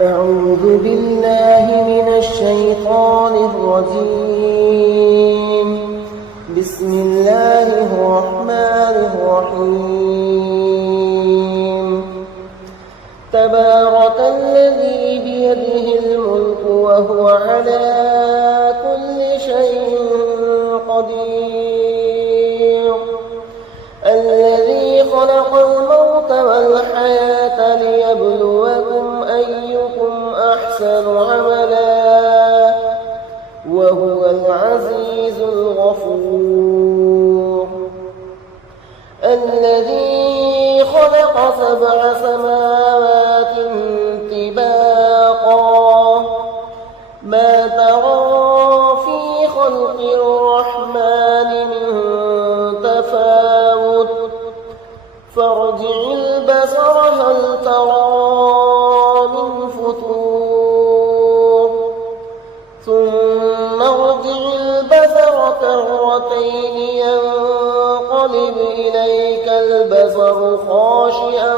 أعوذ بالله من الشيطان الرجيم. بسم الله الرحمن الرحيم. تبارك الذي بيده الملك وهو على كل شيء قدير. الذي خلق الموت والحياة ليبلوكم أيكم أحسن عملا وهو العزيز الغفور. الذي خلق 7 سماوات طباقا ما ترى في خلق الرحمن من تفاوت فارجع البصر هل ترى من فطور ثم ارجع البصر كرتين ينقلب إليك البصر خاشعا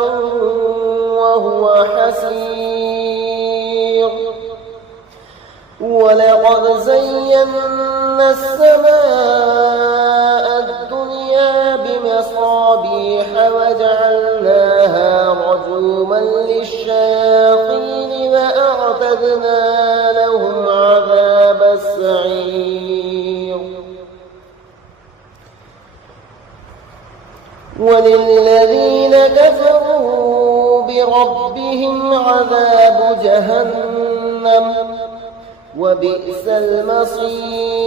وهو حسير. ولقد زينا السماء الدنيا بمصابيح وجعلناها رجوما للشياطين وأعتدنا لهم عذاب السعير. وللذين كفروا بربهم عذاب جهنم وبئس المصير.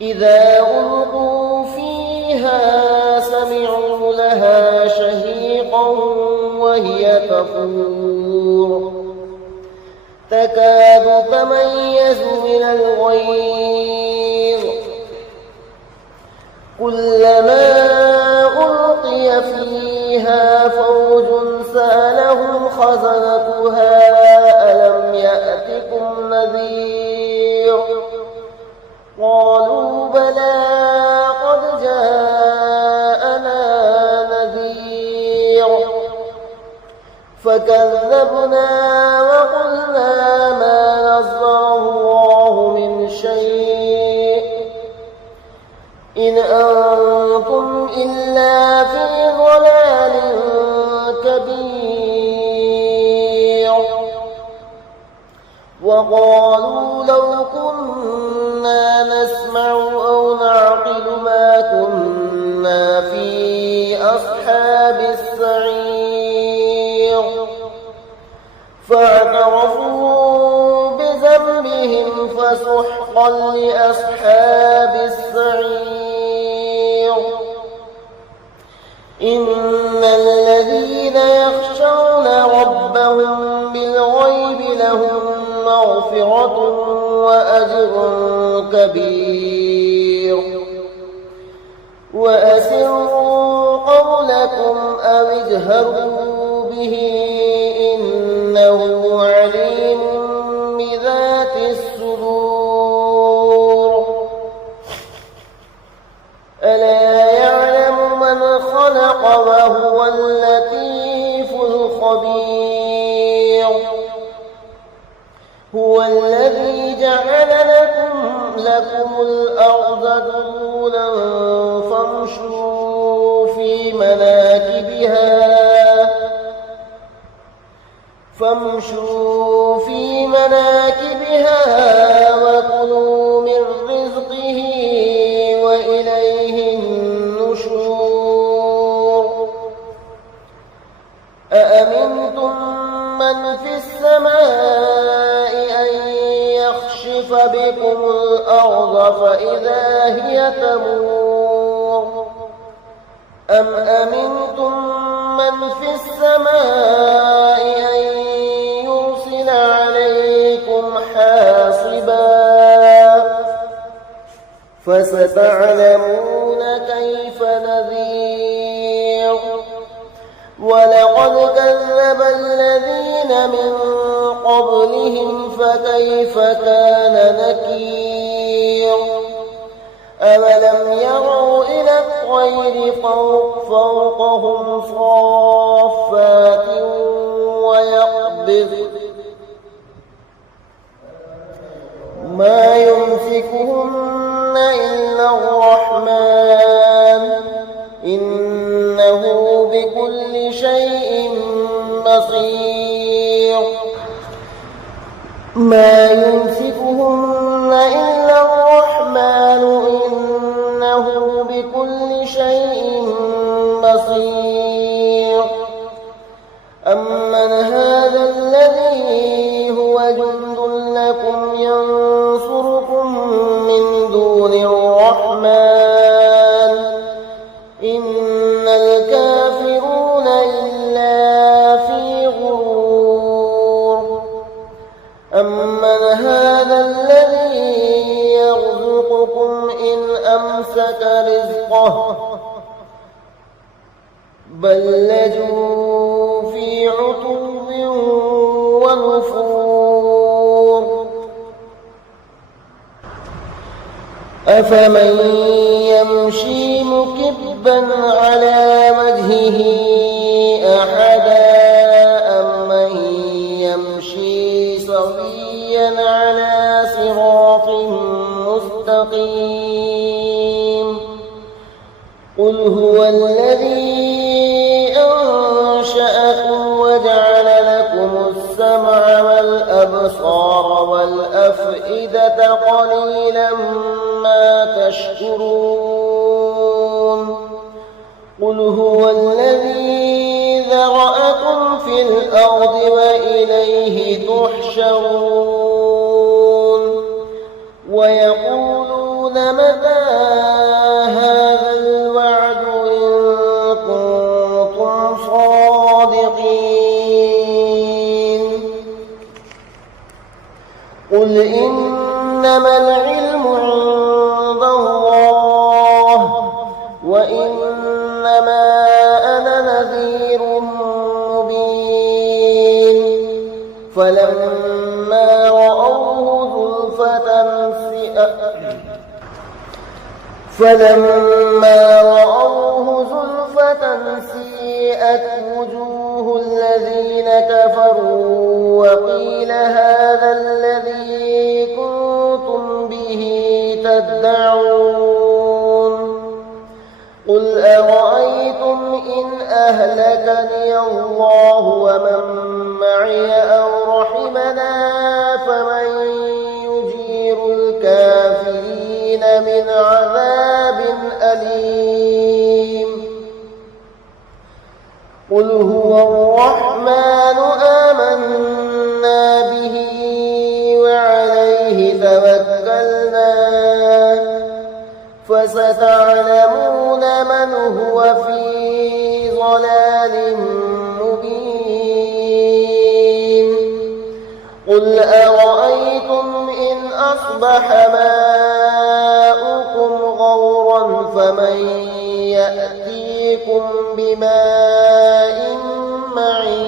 إذا ألقوا فيها سمعوا لها شهيقا وهي تفور تكاد تميز من الغيظ كلما ألقي فيها فوج سألهم خزنتها ألم يأتكم نذير قالوا بلى قد جاءنا نذير فكذبنا وقلنا ما نزل الله من شيء إن أنتم إلا في ضلال كبير. وقالوا لو كنا نسمع أو نعقل ما كنا في أصحاب السعير فاعترفوا بذنبهم فسحقا لأصحاب السعير. إن الذين يخشون ربهم بالغيب لهم مغفرة وأجر كبير. وأسروا قولكم أو اجهروا به إنه عليم بذات الصدور. ألا يعلم من خلق وهو اللطيف الخبير. هو الذي جعل لكم الأرض ذلولا فامشوا في مناكبها وكلوا من رزقه وإليه النشور. أأمنتم من في السماء أن يخسف بكم الأرض فإذا هي تمور أم أمنتم من في السماء أن يرسل عليكم حاصبا فستعلمون كيف نذير. ولقد كذب الذين من قبلهم فكيف كان نكير. أولم يروا إلى الطير فوقهم صافات ويقبض ما يمسكهن إلا الرحمن إنه بكل شيء بصير ما يمسكهن إلا الرحمن إنه بكل شيء بصير أمن هذا الذي هو جند لكم ينصركم من دون الرحمن إن الكافرون إلا في غرور أمن هذا الذي يرزقكم إن أمسك رزقه بل لجوا في عتو ونفور أفمن يمشي مكبا على وجهه أحدا أمن يمشي سويا على صراط مستقيم قل هو الذي أنشأكم وجعل لكم السمع والأبصار والأفئدة قليلا ما تشكرون قل هو الذي ذرأكم في الأرض وإليه تحشرون ويقولون متى هذا الوعد إن كنتم صادقين قل إنما العلم عند الله وإنما أنا نذير مبين فلما رأوه زلفة سيئت وجوه الذين كفروا وقيل هذا الذي كنتم به تدعون قل أرأيتم إن أهلكني الله ومن معي أو رحمنا فمن يجير الكافرين من عذاب أليم قل هو الرحمن آمنا به وعليه توكلنا فستعلمون من هو في ضلال مبين قل أرأيتم إن أصبح ماؤكم غورا فمن يأتيكم بماء معين